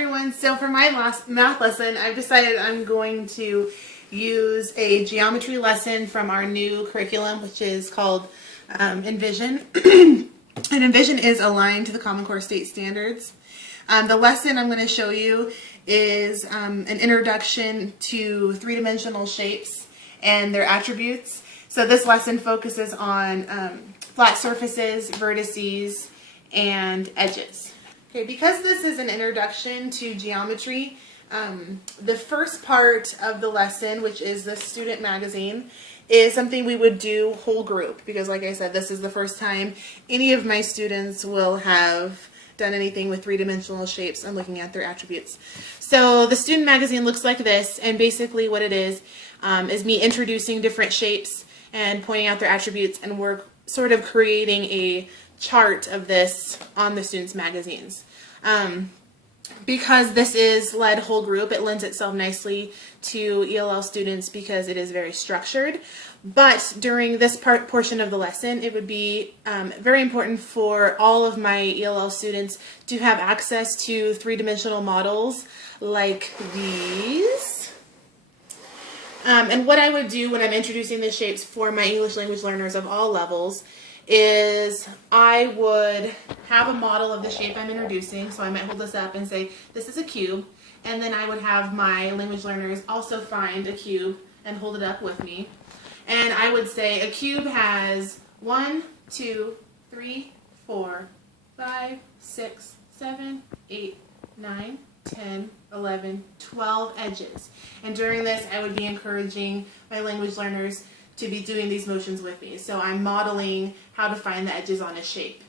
Everyone, so for my last math lesson, I've decided I'm going to use a geometry lesson from our new curriculum, which is called Envision. And Envision is aligned to the Common Core State Standards. The lesson I'm going to show you is an introduction to three-dimensional shapes and their attributes. So this lesson focuses on flat surfaces, vertices, and edges. Okay, because this is an introduction to geometry, the first part of the lesson, which is the student magazine, is something we would do whole group, because like I said, this is the first time any of my students will have done anything with three-dimensional shapes and looking at their attributes. So the student magazine looks like this, and basically what it is me introducing different shapes and pointing out their attributes, and we're sort of creating a chart of this on the students' magazines. Because this is led whole group, it lends itself nicely to ELL students because it is very structured. But during this portion of the lesson, it would be very important for all of my ELL students to have access to three-dimensional models like these. And what I would do when I'm introducing the shapes for my English language learners of all levels is I would have a model of the shape I'm introducing. So I might hold this up and say, this is a cube. And then I would have my language learners also find a cube and hold it up with me. And I would say a cube has 1, 2, 3, 4, 5, 6, 7, 8, 9, 10, 11, 12 edges. And during this, I would be encouraging my language learners to be doing these motions with me. So I'm modeling how to find the edges on a shape.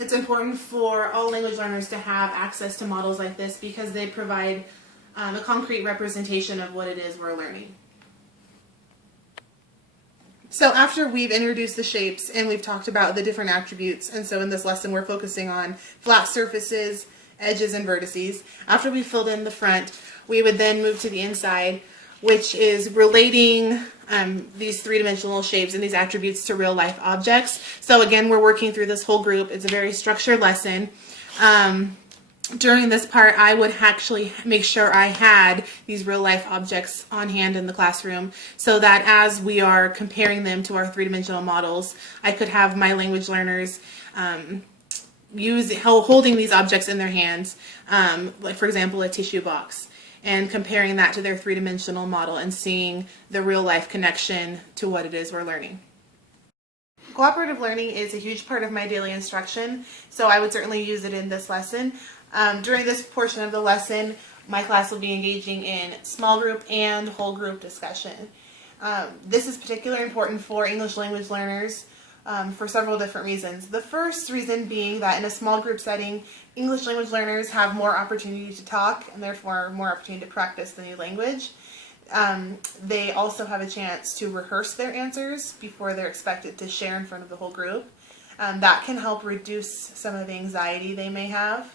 It's important for all language learners to have access to models like this because they provide a concrete representation of what it is we're learning. So after we've introduced the shapes and we've talked about the different attributes, and so in this lesson we're focusing on flat surfaces, edges, and vertices. After we filled in the front, we would then move to the inside, which is relating these three-dimensional shapes and these attributes to real-life objects. So again, we're working through this whole group. It's a very structured lesson. During this part, I would actually make sure I had these real-life objects on hand in the classroom so that as we are comparing them to our three-dimensional models, I could have my language learners holding these objects in their hands, like for example, a tissue box, and comparing that to their three-dimensional model and seeing the real-life connection to what it is we're learning. Cooperative learning is a huge part of my daily instruction, so I would certainly use it in this lesson. During this portion of the lesson, my class will be engaging in small group and whole group discussion. This is particularly important for English language learners for several different reasons. The first reason being that in a small group setting, English language learners have more opportunity to talk and therefore more opportunity to practice the new language. They also have a chance to rehearse their answers before they're expected to share in front of the whole group. That can help reduce some of the anxiety they may have.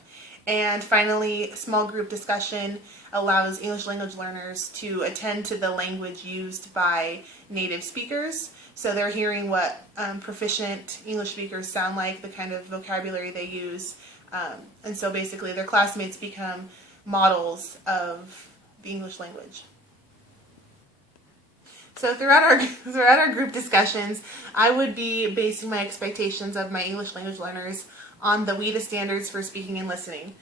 And finally, small group discussion allows English language learners to attend to the language used by native speakers. So they're hearing what proficient English speakers sound like, the kind of vocabulary they use. And so basically their classmates become models of the English language. So throughout our group discussions, I would be basing my expectations of my English language learners on the WIDA standards for speaking and listening.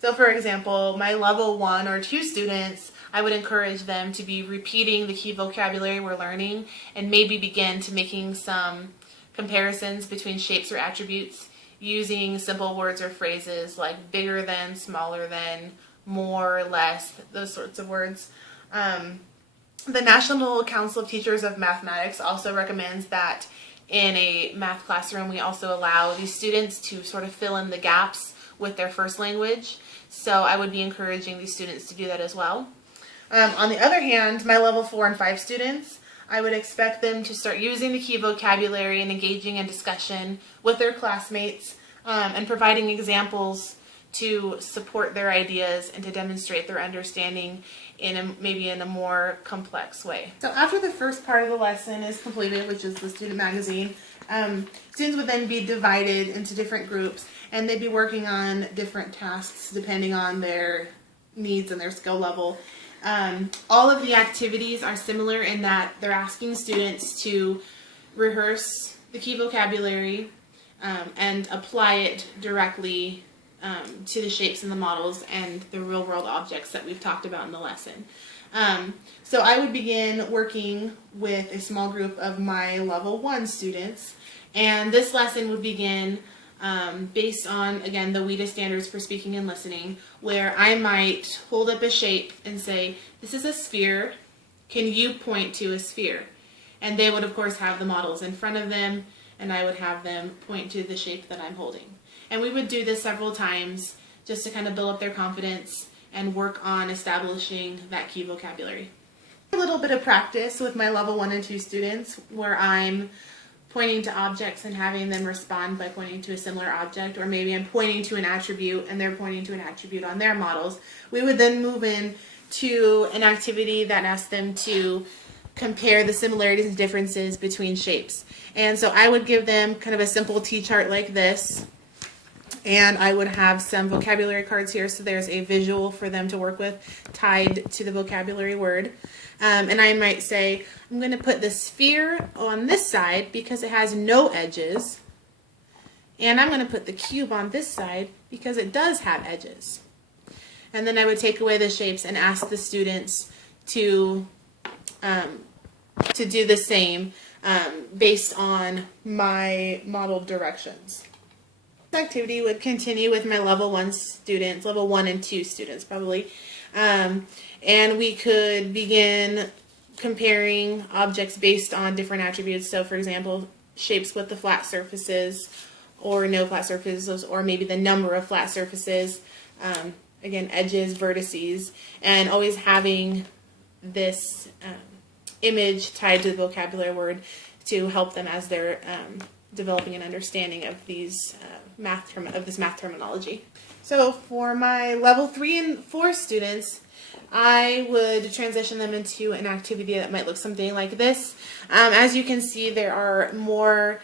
So for example, my level 1 or 2 students, I would encourage them to be repeating the key vocabulary we're learning and maybe begin to making some comparisons between shapes or attributes using simple words or phrases like bigger than, smaller than, more, less, those sorts of words. The National Council of Teachers of Mathematics also recommends that in a math classroom we also allow these students to sort of fill in the gaps with their first language. So I would be encouraging these students to do that as well. On the other hand, my level 4 and 5 students, I would expect them to start using the key vocabulary and engaging in discussion with their classmates and providing examples to support their ideas and to demonstrate their understanding maybe in a more complex way. So after the first part of the lesson is completed, which is the student magazine, students would then be divided into different groups, and they'd be working on different tasks depending on their needs and their skill level. All of the activities are similar in that they're asking students to rehearse the key vocabulary and apply it directly to the shapes and the models and the real-world objects that we've talked about in the lesson. So I would begin working with a small group of my level 1 students, and this lesson would begin based on, again, the WIDA standards for speaking and listening, where I might hold up a shape and say, this is a sphere, can you point to a sphere? And they would, of course, have the models in front of them, and I would have them point to the shape that I'm holding. And we would do this several times just to kind of build up their confidence and work on establishing that key vocabulary. A little bit of practice with my level 1 and 2 students where I'm pointing to objects and having them respond by pointing to a similar object, or maybe I'm pointing to an attribute and they're pointing to an attribute on their models. We would then move in to an activity that asks them to compare the similarities and differences between shapes. And so I would give them kind of a simple T-chart like this, and I would have some vocabulary cards here, so there's a visual for them to work with tied to the vocabulary word. And I might say, I'm going to put the sphere on this side because it has no edges, and I'm going to put the cube on this side because it does have edges. And then I would take away the shapes and ask the students to do the same based on my modeled directions. This activity would continue with my level 1 students, level 1 and 2 students probably, and we could begin comparing objects based on different attributes. So for example, shapes with the flat surfaces or no flat surfaces, or maybe the number of flat surfaces, again, edges, vertices, and always having this image tied to the vocabulary word to help them as they're developing an understanding of these math terminology. So for my level 3 and 4 students, I would transition them into an activity that might look something like this. As you can see, there are more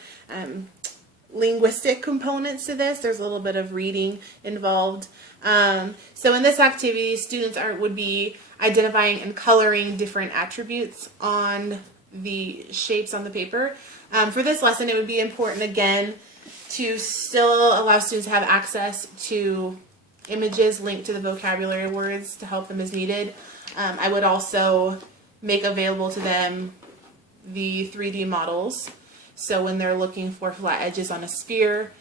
linguistic components to this. There's a little bit of reading involved. So in this activity, students would be identifying and coloring different attributes on the shapes on the paper. For this lesson, it would be important, again, to still allow students to have access to images linked to the vocabulary words to help them as needed. I would also make available to them the 3D models. So when they're looking for flat edges on a sphere,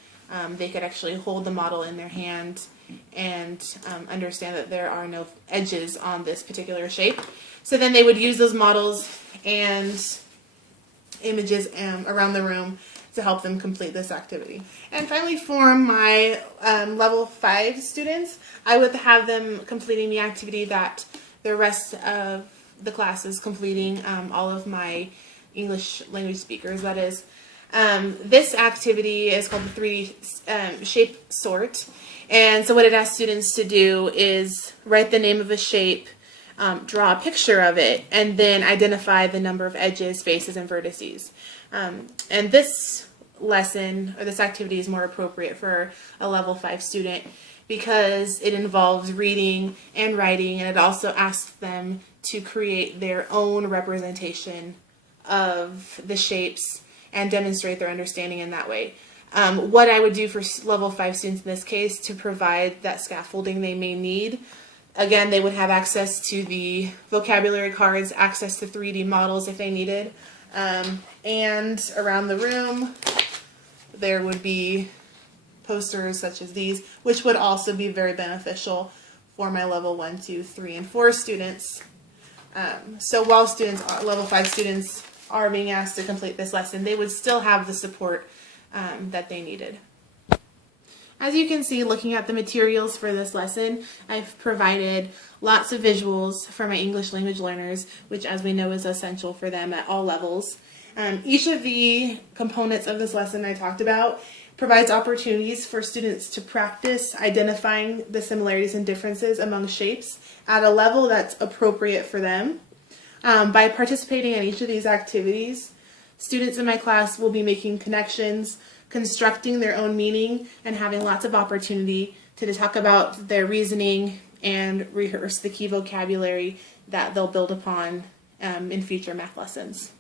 they could actually hold the model in their hand and understand that there are no edges on this particular shape. So then they would use those models and images around the room to help them complete this activity. And finally, for my level 5 students, I would have them completing the activity that the rest of the class is completing, all of my English language speakers, that is. This activity is called the 3D shape sort, and so what it asks students to do is write the name of a shape, draw a picture of it, and then identify the number of edges, faces, and vertices. And this lesson, or this activity, is more appropriate for a level 5 student because it involves reading and writing, and it also asks them to create their own representation of the shapes and demonstrate their understanding in that way. What I would do for level 5 students in this case to provide that scaffolding they may need, again, they would have access to the vocabulary cards, access to 3D models if they needed, and around the room there would be posters such as these, which would also be very beneficial for my level 1, 2, 3, and 4 students. So while level 5 students are being asked to complete this lesson, they would still have the support that they needed. As you can see, looking at the materials for this lesson, I've provided lots of visuals for my English language learners, which, as we know, is essential for them at all levels. Each of the components of this lesson I talked about provides opportunities for students to practice identifying the similarities and differences among shapes at a level that's appropriate for them. By participating in each of these activities, students in my class will be making connections, constructing their own meaning, and having lots of opportunity to talk about their reasoning and rehearse the key vocabulary that they'll build upon in future math lessons.